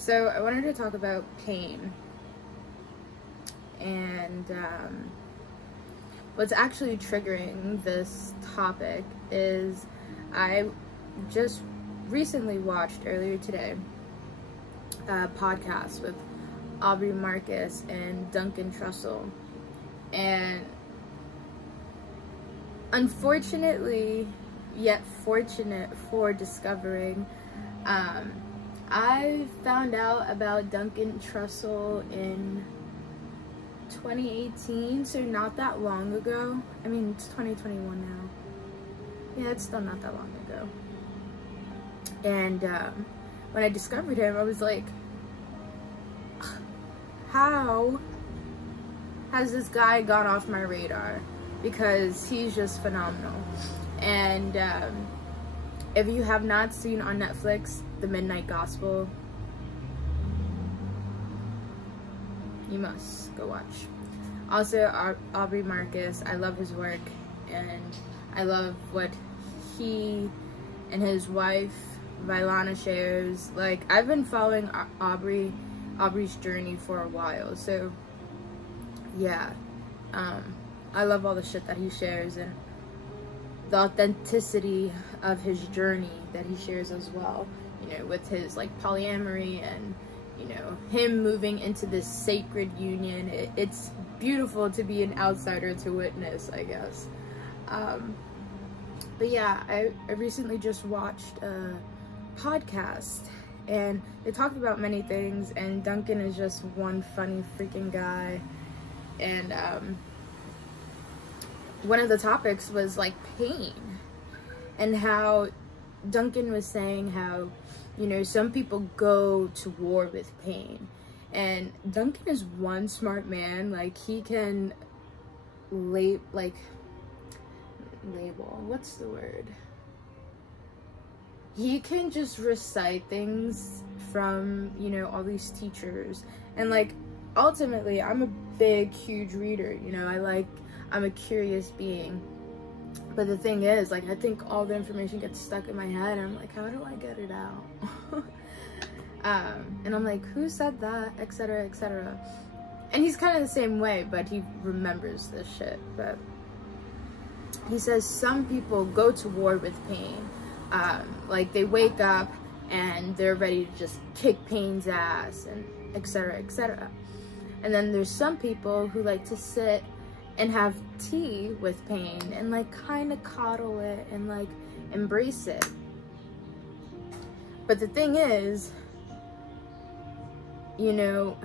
So I wanted to talk about pain, and what's actually triggering this topic is I just recently watched earlier today a podcast with Aubrey Marcus and Duncan trussell, and unfortunately yet fortunate for discovering, I found out about Duncan trussell in 2018, so not that long ago. I mean, it's 2021 now. Yeah, it's still not that long ago. And when I discovered him, I was like, how has this guy gone off my radar? Because he's just phenomenal. And if you have not seen on Netflix The Midnight Gospel, you must go watch. Also, Aubrey Marcus, I love his work, and I love what he and his wife Vylana shares. Like, I've been following Aubrey's journey for a while, so yeah, I love all the shit that he shares and the authenticity of his journey that he shares as well, you know, with his like polyamory and, you know, him moving into this sacred union. It's beautiful to be an outsider to witness, I guess. But yeah, I recently just watched a podcast, and they talked about many things, and Duncan is just one funny freaking guy. And one of the topics was like pain, and how Duncan was saying how, you know, some people go to war with pain, and Duncan is one smart man. Like, he can label, what's the word? He can just recite things from, you know, all these teachers. And like, ultimately, I'm a big, huge reader, you know, I'm a curious being. But the thing is, like, I think all the information gets stuck in my head, and I'm like, how do I get it out? And I'm like, who said that, etc., etc. And he's kind of the same way, but he remembers this shit. But he says some people go to war with pain. Like, they wake up and they're ready to just kick pain's ass, and etc., etc. And then there's some people who like to sit and have tea with pain and like kind of coddle it and like embrace it. But the thing is, you know,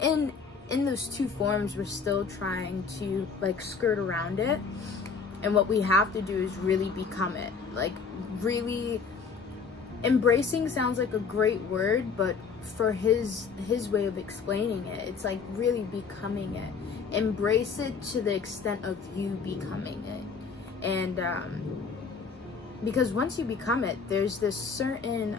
in those two forms, we're still trying to like skirt around it. And what we have to do is really become it. Like, really, embracing sounds like a great word, but for his way of explaining it, it's like really becoming it. Embrace it to the extent of you becoming it. And because once you become it, there's this certain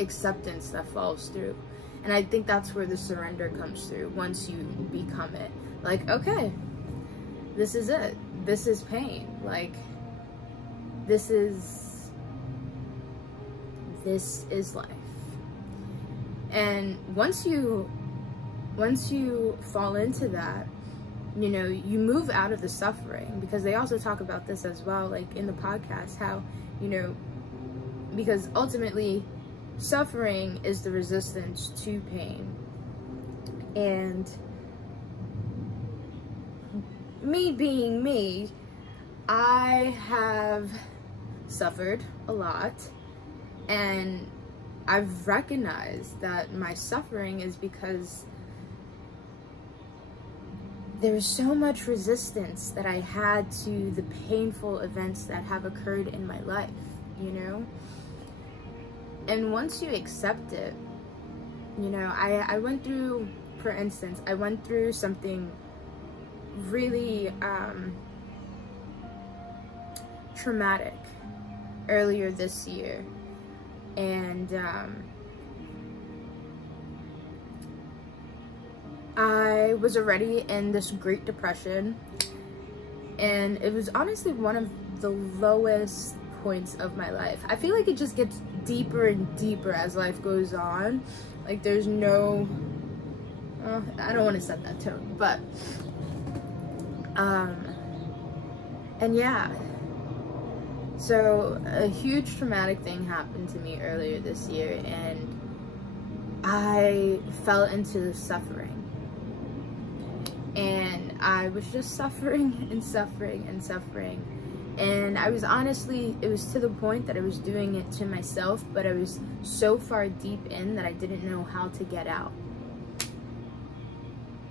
acceptance that falls through. And I think that's where the surrender comes through, once you become it. Like, okay, this is it. This is pain. Like, this is life. And once you fall into that, you know, you move out of the suffering, because they also talk about this as well, like in the podcast, how, you know, because ultimately suffering is the resistance to pain. And me being me, I have suffered a lot, and I've recognized that my suffering is because there's so much resistance that I had to the painful events that have occurred in my life, you know? And once you accept it, you know, I went through, for instance, I went through something really traumatic earlier this year. And I was already in this Great Depression, and it was honestly one of the lowest points of my life. I feel like it just gets deeper and deeper as life goes on. Like there's no, I don't want to set that tone, but and yeah, so a huge traumatic thing happened to me earlier this year, and I fell into the suffering, and I was just suffering and suffering and suffering. And I was honestly, it was to the point that I was doing it to myself, but I was so far deep in that I didn't know how to get out.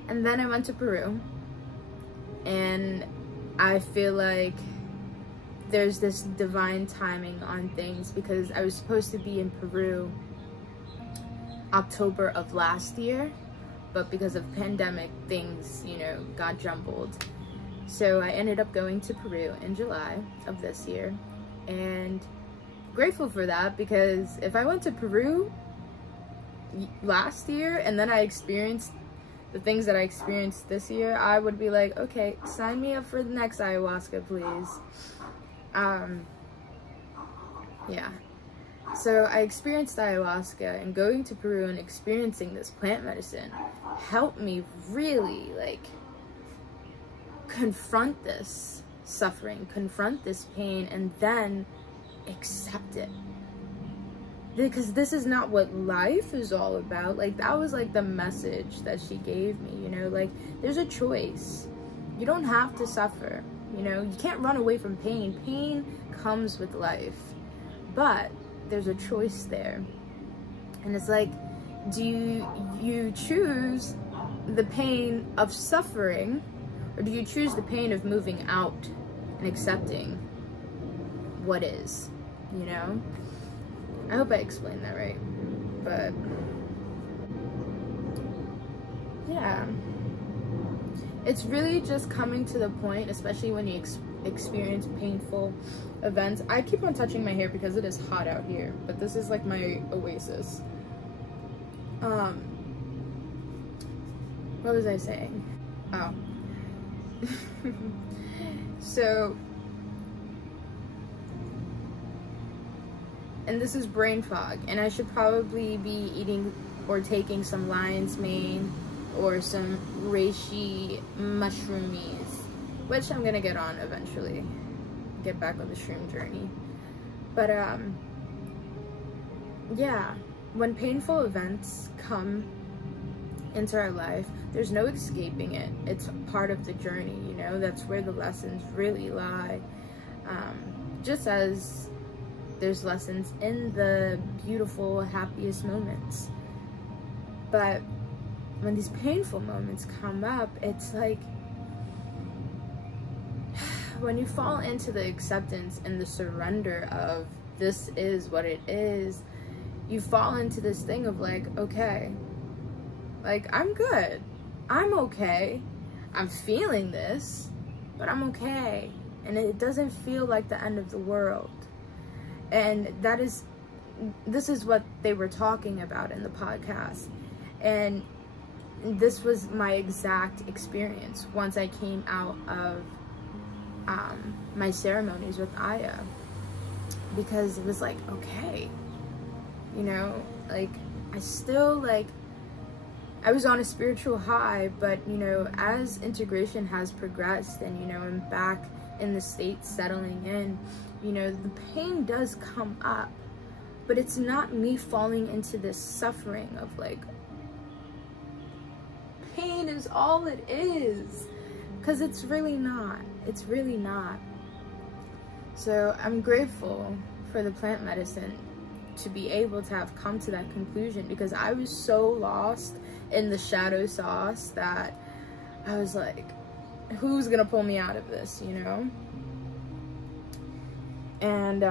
And then I went to Peru, and I feel like there's this divine timing on things, because I was supposed to be in Peru October of last year, but because of pandemic, things, you know, got jumbled. So I ended up going to Peru in July of this year, and grateful for that, because if I went to Peru last year and then I experienced the things that I experienced this year, I would be like, okay, sign me up for the next ayahuasca, please. Yeah. So I experienced ayahuasca, and going to Peru and experiencing this plant medicine helped me really, like, confront this suffering, confront this pain, and then accept it. Because this is not what life is all about. Like, that was like the message that she gave me, you know, like, there's a choice. You don't have to suffer, you know, you can't run away from pain. Pain comes with life, but there's a choice there. And it's like, do you choose the pain of suffering, or do you choose the pain of moving out and accepting what is, you know? I hope I explained that right, but yeah. It's really just coming to the point, especially when you experience painful events. I keep on touching my hair because it is hot out here, but this is like my oasis. What was I saying? Oh. So, and this is brain fog, and I should probably be eating or taking some lion's mane or some reishi mushroomies, which I'm gonna get on eventually, get back on the shroom journey. But yeah, when painful events come into our life, there's no escaping it. It's part of the journey, you know. That's where the lessons really lie. Just as there's lessons in the beautiful, happiest moments. But when these painful moments come up, it's like, when you fall into the acceptance and the surrender of this is what it is, you fall into this thing of like, okay, like, I'm good, I'm okay, I'm feeling this, but I'm okay, and it doesn't feel like the end of the world. And this is what they were talking about in the podcast, and this was my exact experience once I came out of my ceremonies with Aya, because it was like, okay, you know, like, I still, like, I was on a spiritual high, but, you know, as integration has progressed and, you know, I'm back in the state settling in, you know, the pain does come up, but it's not me falling into this suffering of like, pain is all it is, because it's really not. It's really not. So I'm grateful for the plant medicine to be able to have come to that conclusion, because I was so lost in the shadow sauce that I was like, who's gonna pull me out of this, you know? And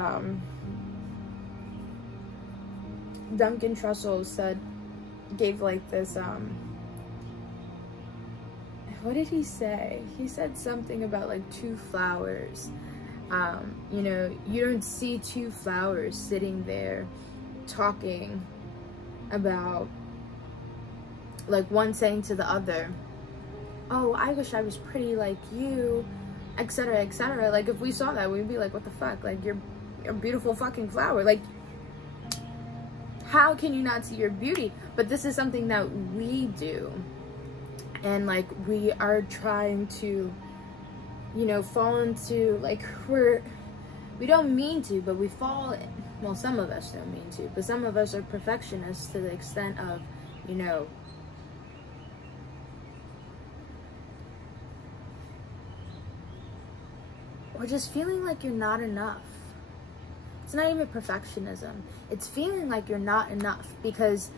Duncan trussell gave like this, what did he say? He said something about like two flowers. You know, you don't see two flowers sitting there talking about, like, one saying to the other, oh, I wish I was pretty like you, etc., etc. Like, if we saw that, we'd be like, what the fuck? Like, you're you're a beautiful fucking flower. Like, how can you not see your beauty? But this is something that we do. And like, we are trying to, you know, fall into, like, we don't mean to, but we fall, well, some of us don't mean to, but some of us are perfectionists to the extent of, you know, or just feeling like you're not enough. It's not even perfectionism. It's feeling like you're not enough because,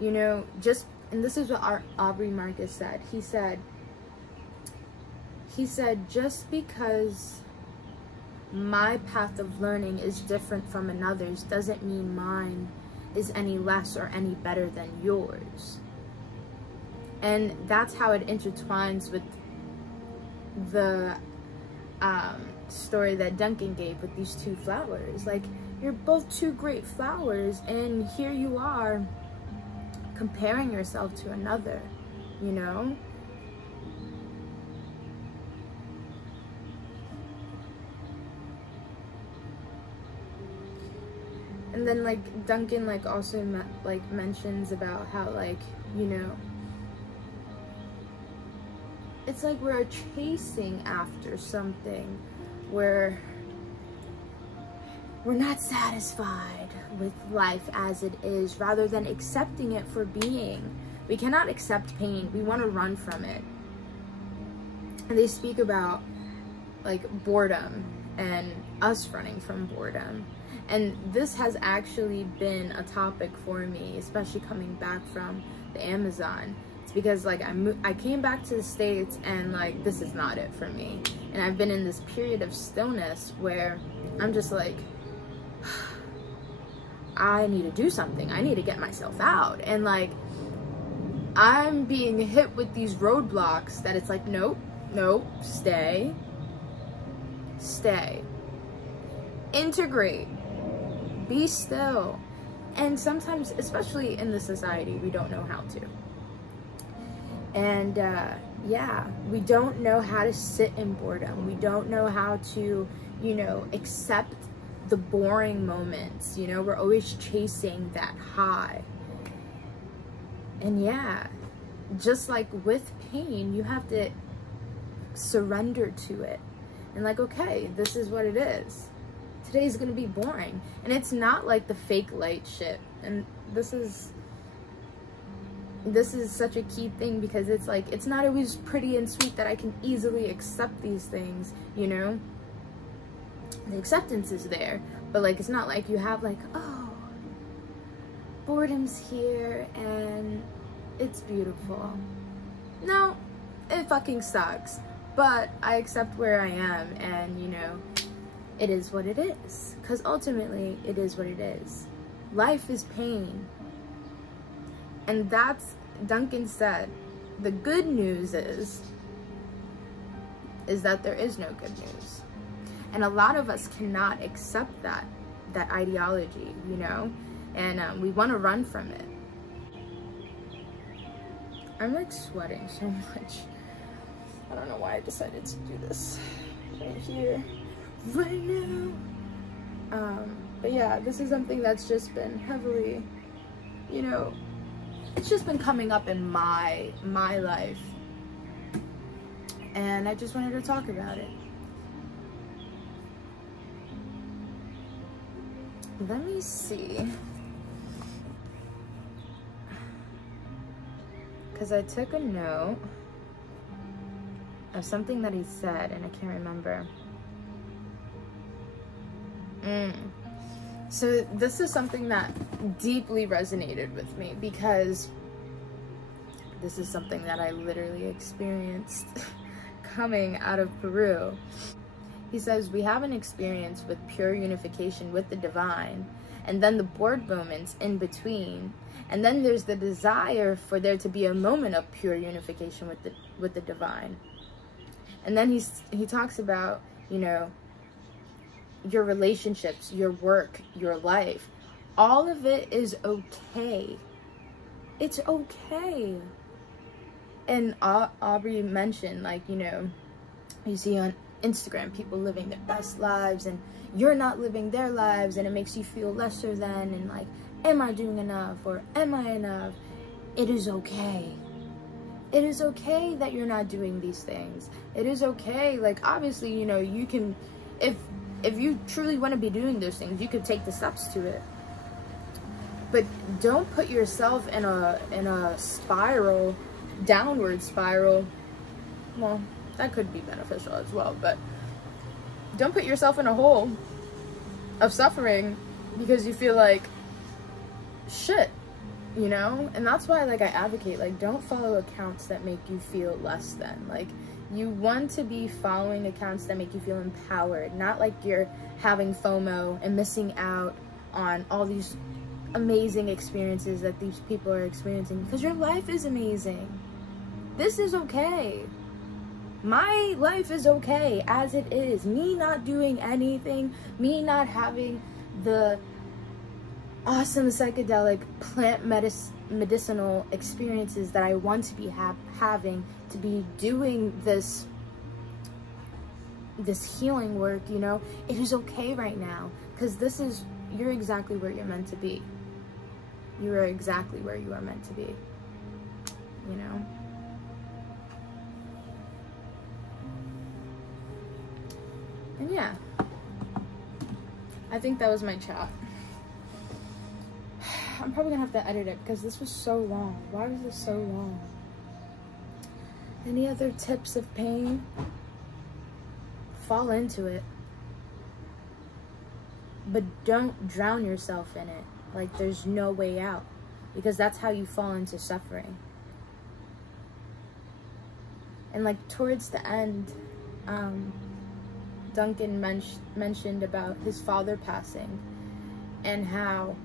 you know, and this is what Aubrey Marcus said. He said, just because my path of learning is different from another's doesn't mean mine is any less or any better than yours. And that's how it intertwines with the story that Duncan gave with these two flowers. Like, you're both two great flowers, and here you are comparing yourself to another, you know? And then, like, Duncan, like, also mentions about how, like, you know, it's like we're chasing after something where we're not satisfied with life as it is, rather than accepting it for being. We cannot accept pain. We want to run from it. And they speak about, like, boredom and us running from boredom. And this has actually been a topic for me, especially coming back from the Amazon. It's because, like, I came back to the States, and, like, this is not it for me. And I've been in this period of stillness where I'm just like, I need to do something. I need to get myself out. And, like, I'm being hit with these roadblocks that it's like, nope, stay, integrate, be still. And sometimes, especially in this society, we don't know how to. And yeah, we don't know how to sit in boredom. We don't know how to, you know, accept the boring moments. You know, we're always chasing that high. And yeah, just like with pain, you have to surrender to it. And like, okay, this is what it is. Today's gonna be boring. And it's not like the fake light shit. And this is such a key thing, because it's like, it's not always pretty and sweet that I can easily accept these things, you know? The acceptance is there, but like, it's not like you have like, oh, boredom's here and it's beautiful. No, it fucking sucks, but I accept where I am, and you know, it is what it is, because ultimately it is what it is. Life is pain. And that's, Duncan said, the good news is that there is no good news. And a lot of us cannot accept that ideology, you know? And we want to run from it. I'm like sweating so much. I don't know why I decided to do this right here, right now. But yeah, this is something that's just been heavily, you know, it's just been coming up in my life, and I just wanted to talk about it. Let me see, because I took a note of something that he said and I can't remember. So this is something that deeply resonated with me, because this is something that I literally experienced coming out of Peru. He says, we have an experience with pure unification with the divine, and then the bored moments in between, and then there's the desire for there to be a moment of pure unification with the divine. And then he talks about, you know, your relationships, your work, your life, all of it is okay. It's okay. And Aubrey mentioned, like, you know, you see Instagram people living their best lives, and you're not living their lives, and it makes you feel lesser than, and like, am I doing enough, or am I enough? It is okay. It is okay that you're not doing these things. It is okay. Like, obviously, you know, you can, if you truly want to be doing those things, you could take the steps to it. But don't put yourself in a spiral, downward spiral. Well, that could be beneficial as well, but don't put yourself in a hole of suffering because you feel like shit, you know? And that's why, like, I advocate, like, don't follow accounts that make you feel less than. Like, you want to be following accounts that make you feel empowered, not like you're having FOMO and missing out on all these amazing experiences that these people are experiencing, because your life is amazing. This is okay. My life is okay as it is. Me not doing anything, me not having the awesome psychedelic plant medicinal experiences that I want to be having, to be doing this healing work, you know, it is okay right now, because you're exactly where you're meant to be. You are exactly where you are meant to be, you know? And yeah, I think that was my chat. I'm probably gonna have to edit it because this was so long. Why was this so long? Any other tips of pain? Fall into it. But don't drown yourself in it. Like, there's no way out, because that's how you fall into suffering. And like towards the end, Duncan mentioned about his father passing and how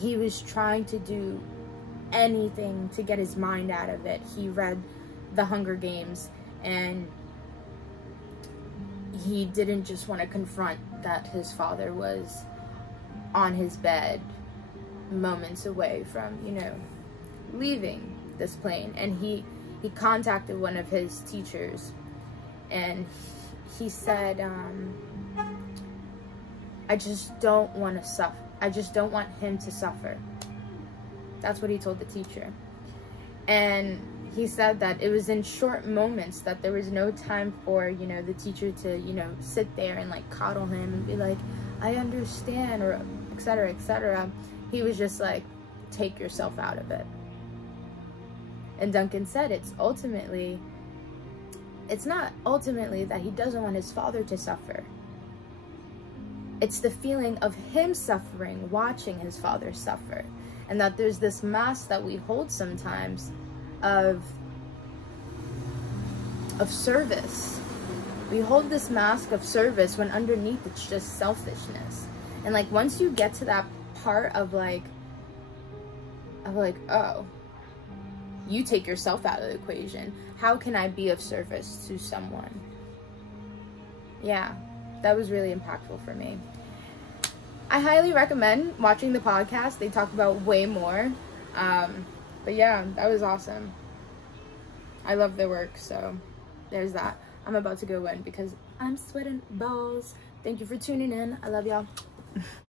he was trying to do anything to get his mind out of it. He read The Hunger Games, and he didn't just want to confront that his father was on his bed moments away from, you know, leaving this plane. And he contacted one of his teachers, and he said, I just don't want to suffer. I just don't want him to suffer. That's what he told the teacher. And he said that it was in short moments, that there was no time for, you know, the teacher to, you know, sit there and like coddle him and be like, I understand, or etc., etc. He was just like, take yourself out of it. And Duncan said it's not ultimately that he doesn't want his father to suffer. It's the feeling of him suffering, watching his father suffer. And that there's this mask that we hold sometimes of service. We hold this mask of service when underneath it's just selfishness. And like, once you get to that part of like, oh, you take yourself out of the equation. How can I be of service to someone? Yeah, that was really impactful for me. I highly recommend watching the podcast. They talked about way more. But yeah, that was awesome. I love their work, so there's that. I'm about to go in because I'm sweating balls. Thank you for tuning in. I love y'all.